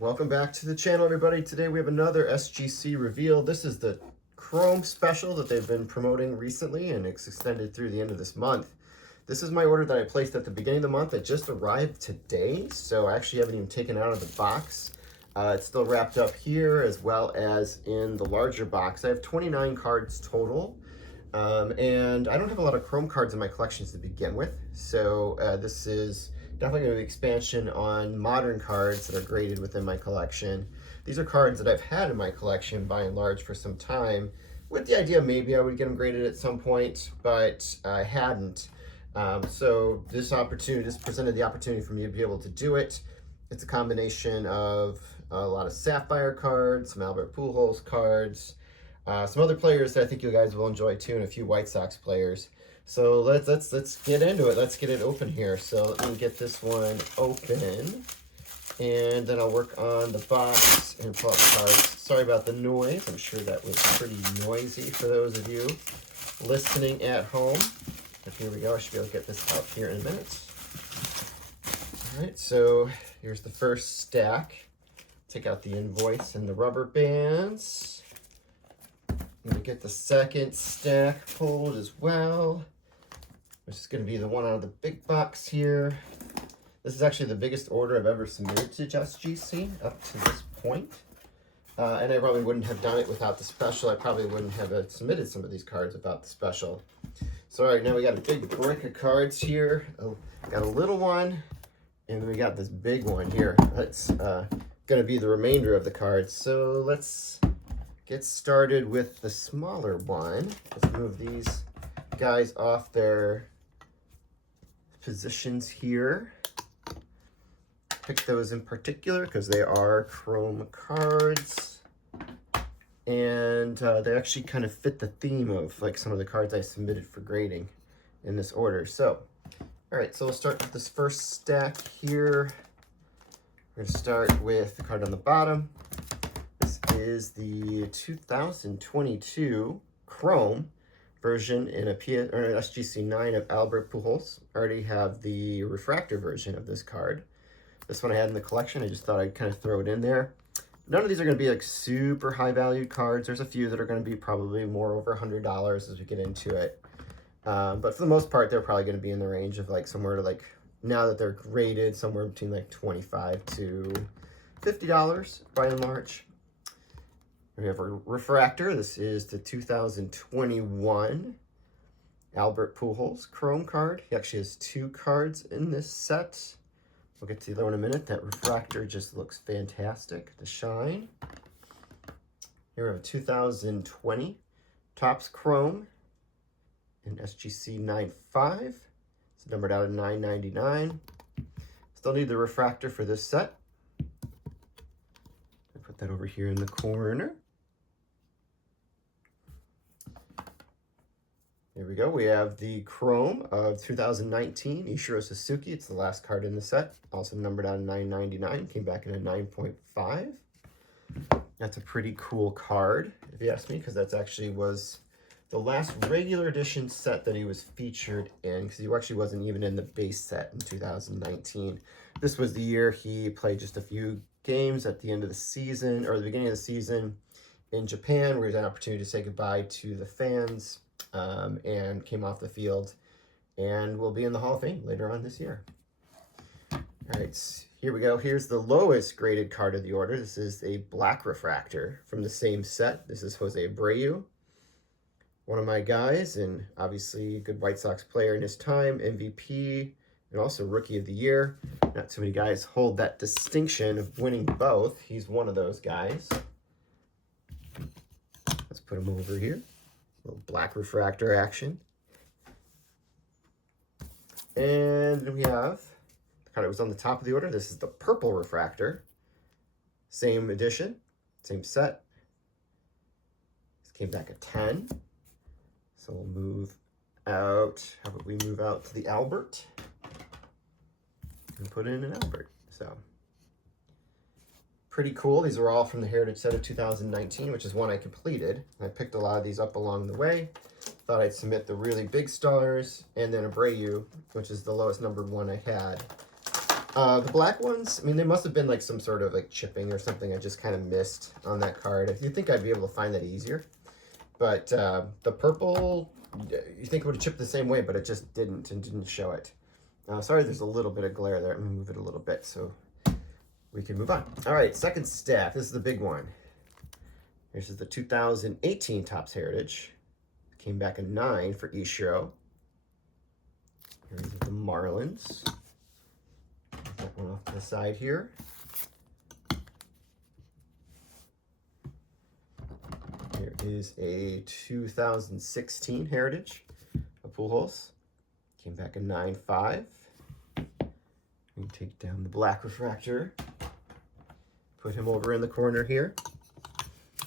Welcome back to the channel, everybody. Today we have another SGC reveal. This is the Chrome special that they've been promoting recently, and it's extended through the end of this month. This is my order that I placed at the beginning of the month. It just arrived today, so I actually haven't even taken it out of the box. It's still wrapped up here as well as in the larger box. I have 29 cards total, and I don't have a lot of Chrome cards in my collections to begin with, so this is definitely going to be expansion on modern cards that are graded within my collection. These are cards that I've had in my collection by and large for some time, with the idea maybe I would get them graded at some point, but I hadn't. So this presented the opportunity for me to be able to do it. It's a combination of a lot of Sapphire cards, some Albert Pujols cards, some other players that I think you guys will enjoy too, and a few White Sox players. So let's get into it. Let's get it open here. So let me get this one open, and then I'll work on the box and pull out the cards. Sorry about the noise. I'm sure that was pretty noisy for those of you listening at home. But here we go. I should be able to get this out here in a minute. All right, so here's the first stack. Take out the invoice and the rubber bands. I'm going to get the second stack pulled as well, which is going to be the one out of the big box here. This is actually the biggest order I've ever submitted to SGC up to this point. And I probably wouldn't have done it without the special. I probably wouldn't have submitted some of these cards without the special. So all right, now we got a big brick of cards here. Got a little one, and then we got this big one here. That's going to be the remainder of the cards. So let's get started with the smaller one. Let's move these guys off their positions here. Pick those in particular because they are Chrome cards, and they actually kind of fit the theme of like some of the cards I submitted for grading in this order. So all right, so we'll start with this first stack here. We're going to start with the card on the bottom. This is the 2022 Chrome version in an SGC 9 of Albert Pujols. I already have the refractor version of this card. This one I had in the collection. I just thought I'd kind of throw it in there. None of these are going to be like super high valued cards. There's a few that are going to be probably more over $100 as we get into it. But for the most part, they're probably going to be in the range of like somewhere to like, now that they're graded, somewhere between like $25 to $50 by and large. We have a refractor. This is the 2021 Albert Pujols Chrome card. He actually has two cards in this set. We'll get to the other one in a minute. That refractor just looks fantastic. The shine. Here we have a 2020 Topps Chrome in SGC 9.5. It's numbered out of 9.99. Still need the refractor for this set. I'll put that over here in the corner. Here we go. We have the Chrome of 2019 Ichiro Suzuki. It's the last card in the set. Also numbered out of 9.99. Came back in a 9.5. That's a pretty cool card, if you ask me, because that's actually was the last regular edition set that he was featured in, because he actually wasn't even in the base set in 2019. This was the year he played just a few games at the end of the season, or the beginning of the season in Japan, where he had an opportunity to say goodbye to the fans, and came off the field and will be in the Hall of Fame later on this year. All right, here we go. Here's the lowest graded card of the order. This is a black refractor from the same set. This is Jose Abreu, one of my guys, and obviously a good White Sox player in his time, MVP, and also Rookie of the Year. Not too many guys hold that distinction of winning both. He's one of those guys. Let's put him over here. A little black refractor action. And we have the card that was on the top of the order. This is the purple refractor. Same edition, same set. This came back at 10. So we'll move out. How about we move out to the Albert and put in an Albert? So pretty cool. These are all from the Heritage set of 2019, which is one I completed. I picked a lot of these up along the way. Thought I'd submit the really big stars and then Abreu, which is the lowest numbered one I had. The black ones, I mean, they must have been like some sort of like chipping or something I just kind of missed on that card. I think I'd be able to find that easier. But the purple, you think it would have chipped the same way, but it just didn't and didn't show it. Sorry, there's a little bit of glare there. Let me move it a little bit so we can move on. All right, second stack. This is the big one. This is the 2018 Topps Heritage. Came back a 9 for Ichiro. Here's the Marlins. That one off to the side here. Here is a 2016 Heritage of Pujols. Came back a 9.5. We take down the black refractor. Put him over in the corner here.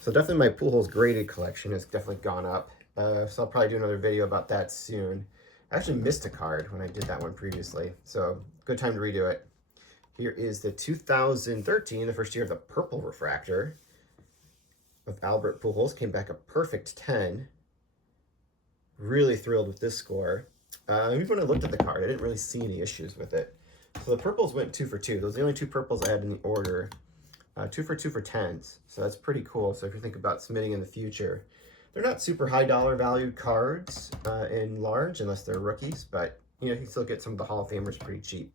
So definitely my Pujols graded collection has definitely gone up. So I'll probably do another video about that soon. I actually missed a card when I did that one previously. So good time to redo it. Here is the 2013, the first year of the purple refractor of Albert Pujols. Came back a perfect 10. Really thrilled with this score. Even when I looked at the card, I didn't really see any issues with it. So the purples went 2 for 2. Those are the only 2 purples I had in the order. 2 for 2 for 10s. So that's pretty cool. So if you think about submitting in the future, they're not super high dollar valued cards in large unless they're rookies, but you know, you can still get some of the Hall of Famers pretty cheap.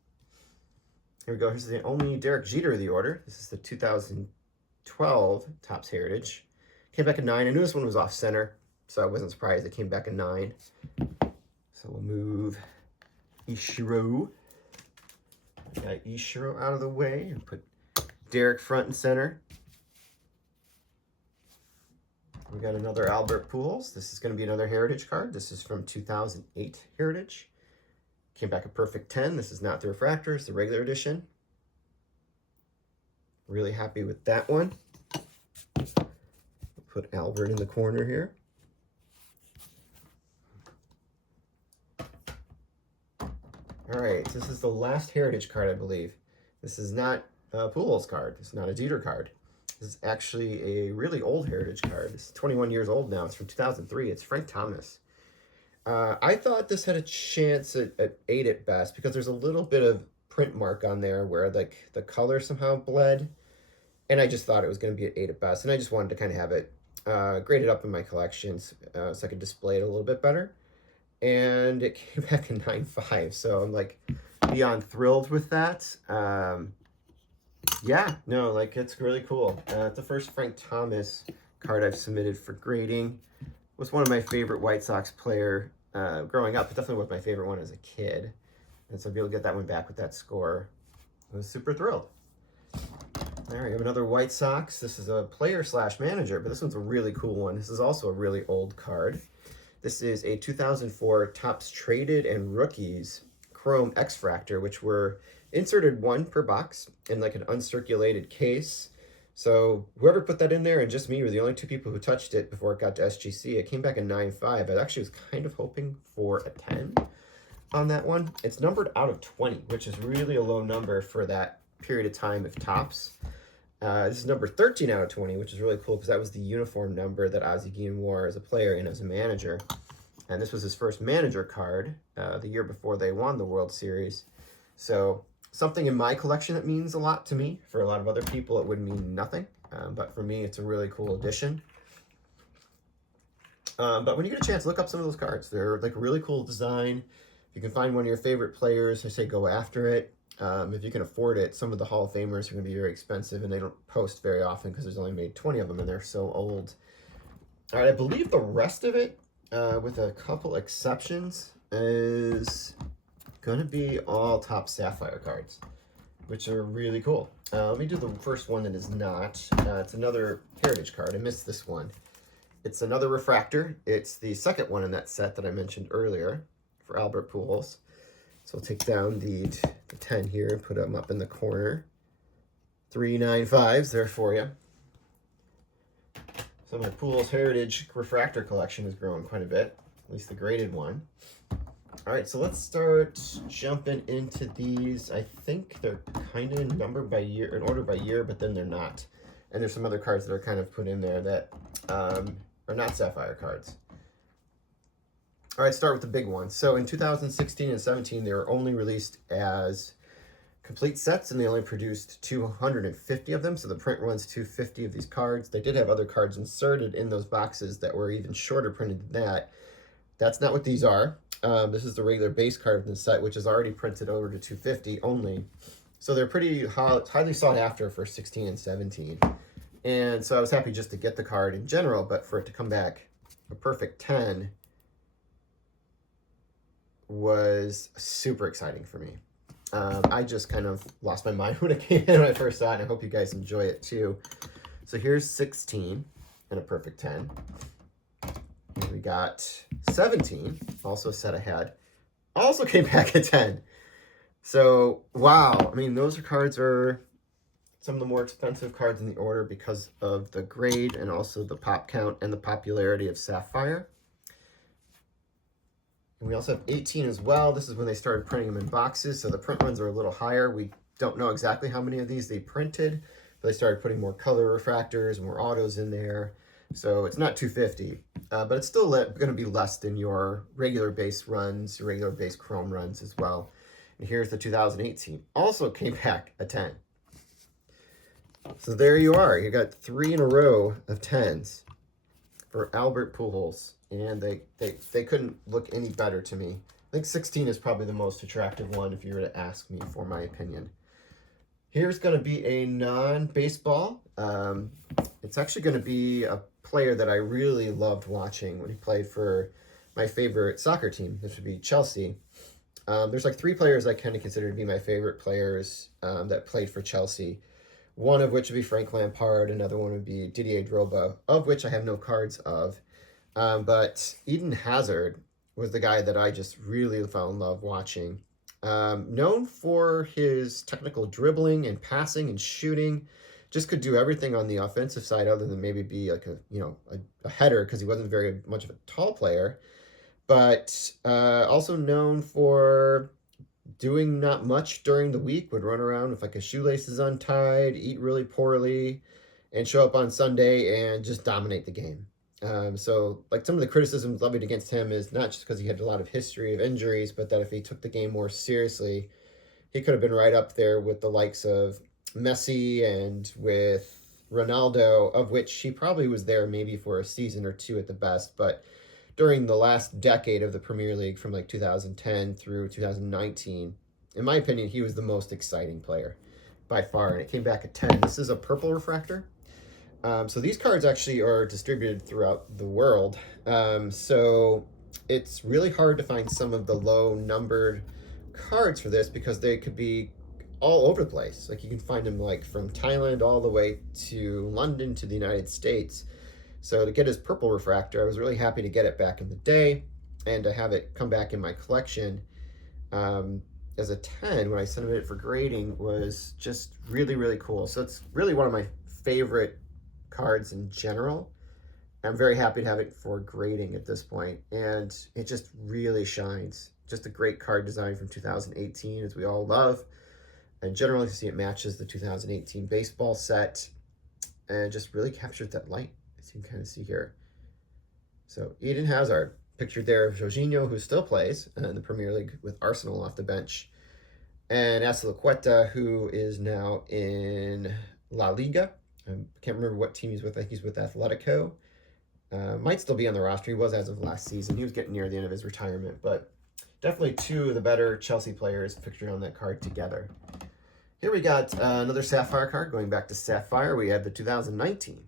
Here we go. Here's the only Derek Jeter of the order. This is the 2012 Topps Heritage. Came back a 9. I knew this one was off center, so I wasn't surprised it came back a 9. So we'll move Ichiro. Got Ichiro out of the way and put Derek front and center. We got another Albert Pujols. This is going to be another Heritage card. This is from 2008 Heritage. Came back a perfect 10. This is not the refractor, it's the regular edition. Really happy with that one. Put Albert in the corner here. All right, this is the last Heritage card, I believe. This is not a Pujols card. It's not a Jeter card. This is actually a really old Heritage card. It's 21 years old now. It's from 2003. It's Frank Thomas. I thought this had a chance at 8 at best because there's a little bit of print mark on there where like the color somehow bled. And I just thought it was going to be at 8 at best. And I just wanted to kind of have it graded up in my collections so I could display it a little bit better. And it came back in 9.5. So I'm like beyond thrilled with that. Yeah, no, like it's really cool. It's the first Frank Thomas card I've submitted for grading. Was one of my favorite White Sox player growing up, but definitely was my favorite one as a kid. And so to be able to get that one back with that score, I was super thrilled. All right, we have another White Sox. This is a player / manager, but this one's a really cool one. This is also a really old card. This is a 2004 Topps Traded and Rookies Chrome X-Fractor, which were inserted 1 per box in like an uncirculated case. So whoever put that in there and just me were the only 2 people who touched it before it got to SGC. It came back a 9.5. I actually was kind of hoping for a 10 on that one. It's numbered out of 20, which is really a low number for that period of time of Topps. This is number 13 out of 20, which is really cool because that was the uniform number that Ozzie Guillen wore as a player and as a manager. And this was his first manager card the year before they won the World Series. So something in my collection that means a lot to me. For a lot of other people, it would mean nothing. But for me, it's a really cool addition. But when you get a chance, look up some of those cards. They're like really cool design. If you can find one of your favorite players, I say go after it. If you can afford it, some of the Hall of Famers are going to be very expensive, and they don't post very often because there's only made 20 of them, and they're so old. All right, I believe the rest of it, with a couple exceptions, is going to be all Topps Sapphire cards, which are really cool. Let me do the first one that is not. It's another Heritage card. I missed this one. It's another refractor. It's the second one in that set that I mentioned earlier for Albert Pujols. So we'll take down the 10 here and put them up in the corner. 3 9.5s there for you. So my Pujols Heritage refractor collection has grown quite a bit, at least the graded one. All right, so let's start jumping into these. I think they're kind of numbered by year, in order by year, but then they're not. And there's some other cards that are kind of put in there that are not Sapphire cards. All right, start with the big one. So in 2016 and 17, they were only released as complete sets, and they only produced 250 of them, so the print runs 250 of these cards. They did have other cards inserted in those boxes that were even shorter printed than that. That's not what these are. This is the regular base card in the set, which is already printed over to 250 only. So they're pretty highly sought after for 16 and 17. And so I was happy just to get the card in general, but for it to come back a perfect 10 was super exciting for me. I just kind of lost my mind when it came in when I first saw it, and I hope you guys enjoy it too. So here's 16 and a perfect 10. And we got 17, also set ahead. Also came back at 10. So, wow. I mean, those cards are some of the more expensive cards in the order because of the grade and also the pop count and the popularity of Sapphire. And we also have 18 as well. This is when they started printing them in boxes, so the print runs are a little higher. We don't know exactly how many of these they printed, but they started putting more color refractors, more autos in there. So it's not 250, but it's still going to be less than your regular base runs, your regular base chrome runs as well. And here's the 2018. Also came back a 10. So there you are. You got 3 in a row of 10s for Albert Pujols. And they couldn't look any better to me. I think 16 is probably the most attractive one if you were to ask me for my opinion. Here's going to be a non-baseball. It's actually going to be a player that I really loved watching when he played for my favorite soccer team. This would be Chelsea. There's like 3 players I kind of consider to be my favorite players that played for Chelsea. One of which would be Frank Lampard. Another one would be Didier Drogba, of which I have no cards of. But Eden Hazard was the guy that I just really fell in love watching. Known for his technical dribbling and passing and shooting, just could do everything on the offensive side other than maybe be like a header because he wasn't very much of a tall player. But also known for doing not much during the week, would run around with like his shoelaces untied, eat really poorly, and show up on Sunday and just dominate the game. So like some of the criticisms levied against him is not just because he had a lot of history of injuries, but that if he took the game more seriously, he could have been right up there with the likes of Messi and with Ronaldo, of which he probably was there maybe for a season or 2 at the best. But during the last decade of the Premier League from like 2010 through 2019, in my opinion, he was the most exciting player by far. And it came back at 10. This is a purple refractor. So these cards actually are distributed throughout the world. So it's really hard to find some of the low numbered cards for this because they could be all over the place. Like you can find them like from Thailand all the way to London to the United States. So to get his purple refractor, I was really happy to get it back in the day and to have it come back in my collection as a 10 when I sent it for grading was just really, really cool. So it's really one of my favorite cards in general. I'm very happy to have it for grading at this point, and it just really shines. Just a great card design from 2018, as we all love. And generally, you see it matches the 2018 baseball set, and just really captures that light, as you can kind of see here. So Eden Hazard, pictured there of Jorginho, who still plays in the Premier League with Arsenal off the bench, and Azpilicueta, who is now in La Liga. I can't remember what team he's with. I think he's with Atletico. Might still be on the roster. He was as of last season. He was getting near the end of his retirement, but definitely 2 of the better Chelsea players pictured on that card together. Here we got another Sapphire card. Going back to Sapphire, we had the 2019.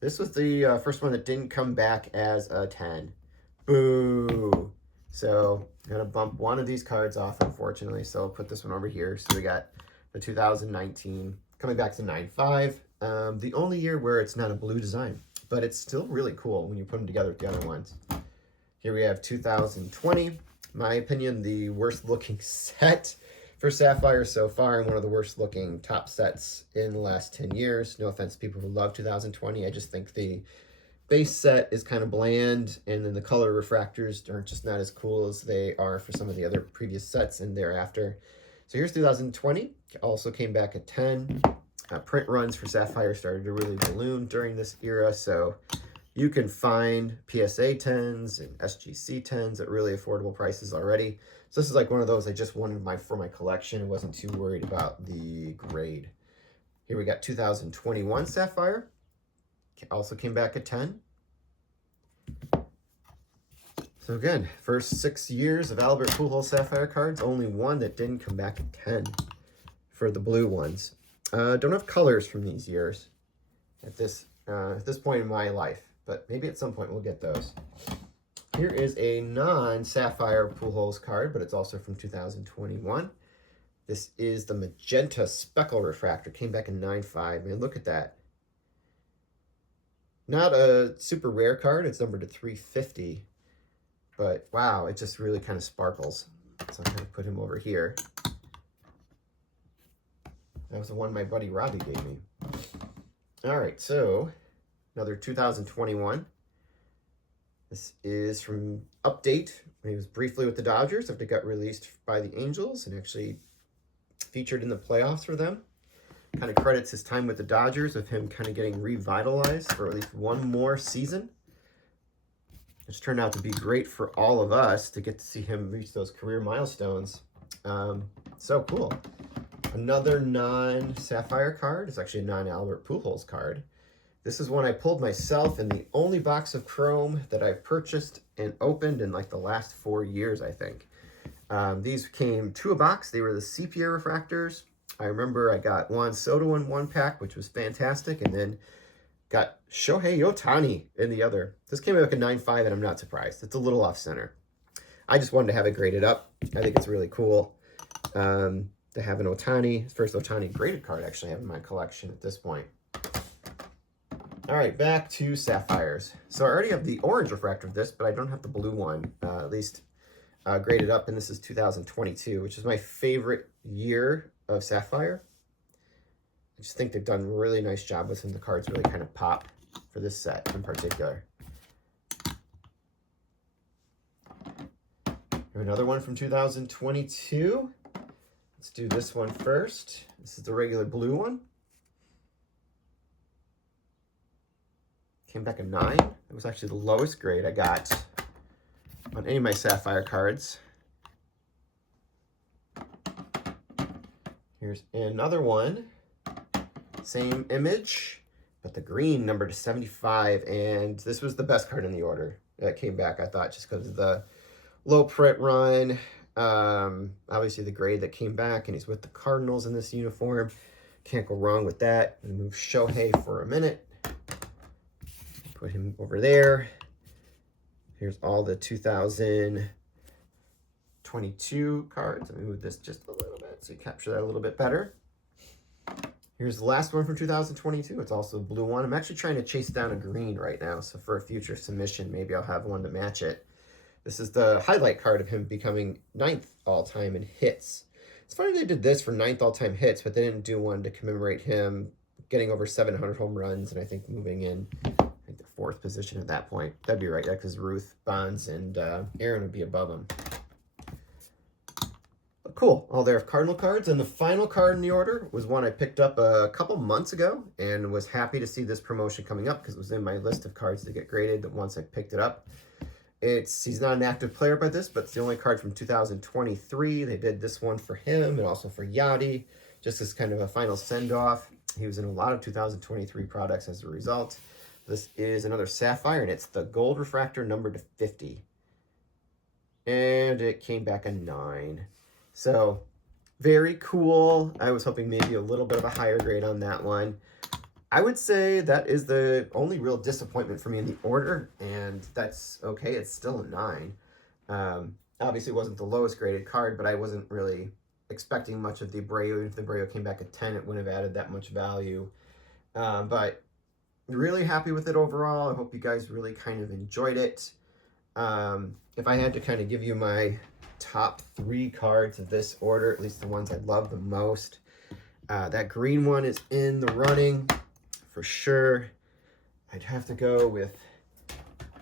This was the first one that didn't come back as a 10. Boo! So I'm going to bump one of these cards off, unfortunately, so I'll put this one over here. So we got the 2019 coming back to 9.5. The only year where it's not a blue design, but it's still really cool when you put them together with the other ones. Here we have 2020. My opinion, the worst looking set for Sapphire so far, and one of the worst looking top sets in the last 10 years. No offense to people who love 2020. I just think the base set is kind of bland, and then the color refractors are just not as cool as they are for some of the other previous sets and thereafter. So here's 2020. Also came back at 10. Print runs for Sapphire started to really balloon during this era, so you can find PSA 10s and SGC 10s at really affordable prices already. So this is like one of those I just wanted for my collection. I wasn't too worried about the grade. Here we got 2021 Sapphire. Also came back at 10. So again, first 6 years of Albert Pujols Sapphire cards, only one that didn't come back at 10 for the blue ones. Don't have colors from these years at this point in my life, but maybe at some point we'll get those. Here is a non-Sapphire Pujols card, but it's also from 2021. This is the Magenta Speckle Refractor. Came back in 9.5. Man, look at that. Not a super rare card. It's numbered to 350. But wow, it just really kind of sparkles. So I'm going to put him over here. That was the one my buddy Robbie gave me. All right, so another 2021. This is from Update. He was briefly with the Dodgers after it got released by the Angels and actually featured in the playoffs for them. Kind of credits his time with the Dodgers of him kind of getting revitalized for at least one more season. Which turned out to be great for all of us to get to see him reach those career milestones. So cool. Another non-Sapphire card. It's actually a non-Albert Pujols card. This is one I pulled myself in the only box of Chrome that I purchased and opened in like the last 4 years, I think. These came 2 a box. They were the sepia refractors. I remember I got Juan Soto in one pack, which was fantastic, and then got Shohei Ohtani in the other. This came out like a 9.5, and I'm not surprised. It's a little off-center. I just wanted to have it graded up. I think it's really cool to have an Ohtani. First Ohtani graded card actually I have in my collection at this point. All right, back to Sapphires. So I already have the orange refractor of this, but I don't have the blue one, at least graded up, and this is 2022, which is my favorite year of Sapphire. I just think they've done a really nice job with some of the cards really kind of pop for this set in particular. Another one from 2022. Let's do this one first. This is the regular blue one. Came back a 9. It was actually the lowest grade I got on any of my Sapphire cards. Here's another one. Same image, but the green numbered to 75, and this was the best card in the order that came back, I thought, just because of the low print run. Obviously the grade that came back, and he's with the Cardinals in this uniform. Can't go wrong with that. I'm gonna move Shohei for a minute. Put him over there. Here's all the 2022 cards. Let me move this just a little bit so you capture that a little bit better. Here's the last one from 2022. It's also a blue one. I'm actually trying to chase down a green right now, so for a future submission, maybe I'll have one to match it. This is the highlight card of him becoming 9th all-time in hits. It's funny they did this for 9th all-time hits, but they didn't do one to commemorate him getting over 700 home runs, and I think moving in, I think the 4th position at that point. That'd be right, yeah, because Ruth, Bonds, and Aaron would be above him. Cool, all there of Cardinal cards, and the final card in the order was one I picked up a couple months ago and was happy to see this promotion coming up because it was in my list of cards to get graded once I picked it up. He's not an active player by this, but it's the only card from 2023. They did this one for him and also for Yachty, just as kind of a final send-off. He was in a lot of 2023 products as a result. This is another Sapphire, and it's the gold refractor numbered to 50. And it came back a 9. So, very cool. I was hoping maybe a little bit of a higher grade on that one. I would say that is the only real disappointment for me in the order, and that's okay. It's still a 9. Obviously, it wasn't the lowest graded card, but I wasn't really expecting much of the Abreu. If the Abreu came back at 10, it wouldn't have added that much value. But really happy with it overall. I hope you guys really kind of enjoyed it. If I had to kind of give you my top 3 cards of this order, at least the ones I love the most, that green one is in the running for sure. I'd have to go with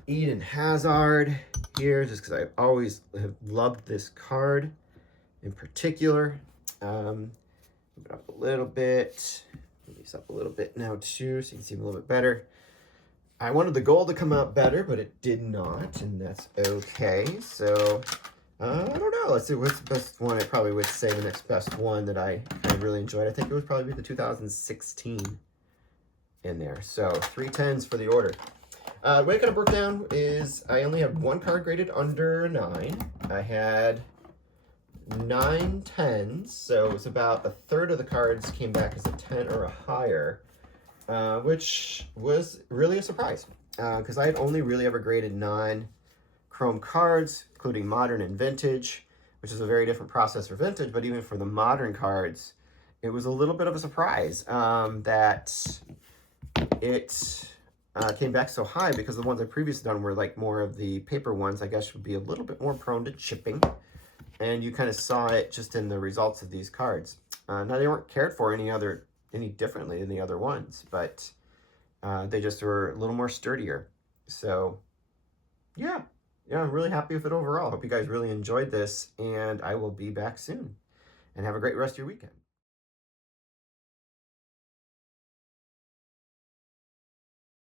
Eden Hazard here, just because I always have loved this card in particular. Move it up a little bit. Move these up a little bit now too, so you can see them a little bit better. I wanted the gold to come out better, but it did not, and that's okay. So I don't know. Let's see what's the best one. I probably would say the next best one that I really enjoyed. I think it would probably be the 2016 in there. So 3 10s for the order. The way it kind of broke down is I only had one card graded under 9. I had 9 10s, so it was about a third of the cards came back as a 10 or a higher, which was really a surprise because I had only really ever graded 9 Chrome cards, including modern and vintage, which is a very different process for vintage, but even for the modern cards, it was a little bit of a surprise that it came back so high, because the ones I previously done were like more of the paper ones, I guess would be a little bit more prone to chipping. And you kind of saw it just in the results of these cards. Now they weren't cared for any differently than the other ones, but they just were a little more sturdier. So yeah, I'm really happy with it overall. Hope you guys really enjoyed this, and I will be back soon. And have a great rest of your weekend.